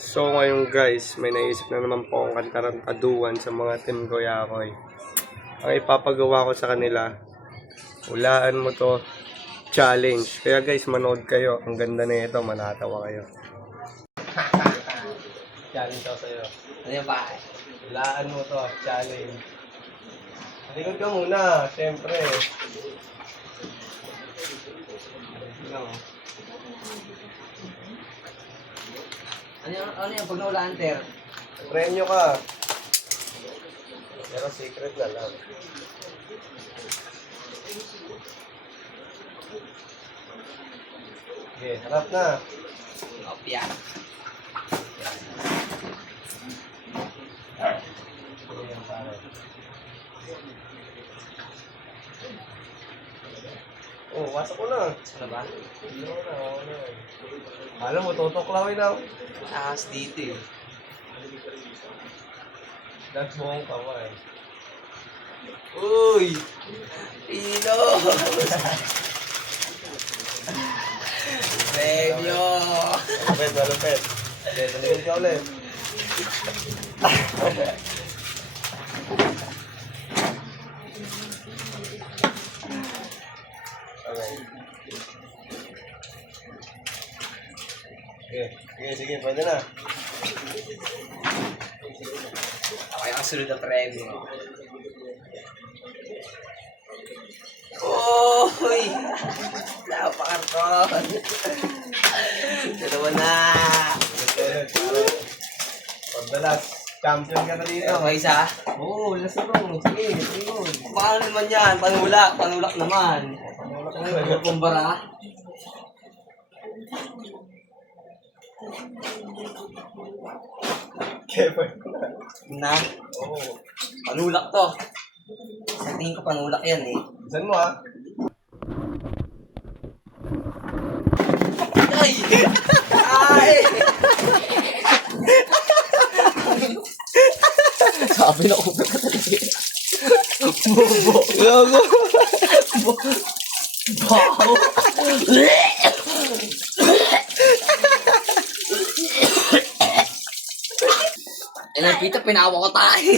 So ngayon guys, may naisip na naman po akong kantarantaduan sa mga team ko Yakoy. Ang ipapagawa ko sa kanila, hulaan mo to challenge. Kaya guys, manood kayo. Ang ganda na ito, manatawa kayo. Challenge ako sa'yo. Ano yung ba? Hulaan mo to, challenge. Likod ka muna, syempre. No. Ano yung pag nahulaan, Ter? Premyo ka. Pero secret na lang. Okay, harap na. Opya. Ayan, pare. Oh, pasok ko na. Ano ba? Hindi mo na, ako na. Alam mo, tutuklawin na. Taas dito eh. That's buong kawa eh. Uy! Pino! Premyo! Malupet, malupet. Okay, taligid ka ulit. Okay. Sige, pwede na. Ako yung kasunod na premyo. Uy! Napakarton! Dalawa na! Pagdalas, champion ka na dito. Ito, may isa? Oo, lasa mo. Sige, sige. Paano naman yan? Panulak naman. Ano kumbara? Kepo. Na? Oo. Panulak to. Sa tingin ko panulak yan eh. Saan mo ah? Ay! Ay! Sabi na ko pa talaga. Bobo. Gago. Baho. Pita, pinawa ko tayo.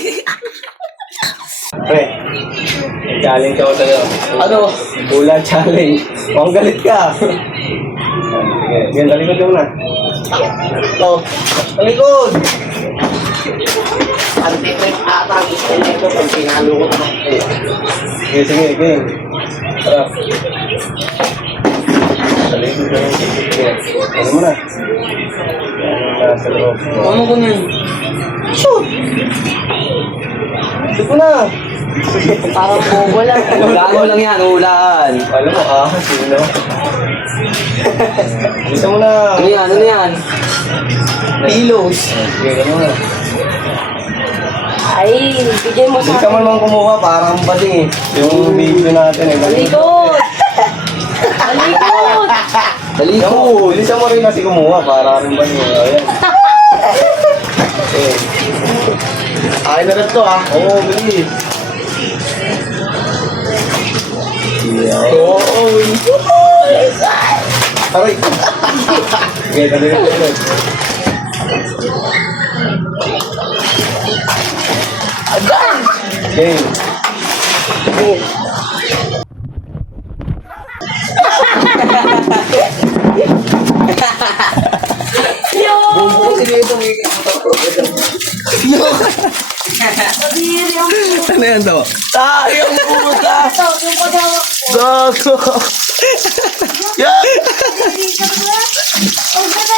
Pre, challenge ako sa'yo. Ano? Hula challenge. Mukhang galit ka. Sige, talikod ka muna. Oh, Talikod! anti-trip ata ang gusto nito pag pinalo ko ito. Sige, game. Tara. Talikod ka lang. Sige, ano mo na? Nasa loob. Ano ko nun? Shoot! Shoot mo na! Parang bobo lang. Hulaan mo lang yan, hulaan. Alam mo, sino? Bisa mo na! Ano yan, ano yan? Pilos. Sige, ano na. Ay, bigyan mo Hindi sa ka man mang kumuha, parang bading eh. Yung video natin eh. Talikod! Talikod! Talikod! Bilisan mo rin kasi kumuha, parang bading eh. Ayan. Okay. Akin na rin to ah. Oo, bilis. Oo, aray! Okay, talikod ko ulit. Okay. Bobo kasi dito. Kadiri ang Ano yan to? Yung puta. puto, yung pagawak ko. Gago! Yan! Kadiri ka ba? Ang ganda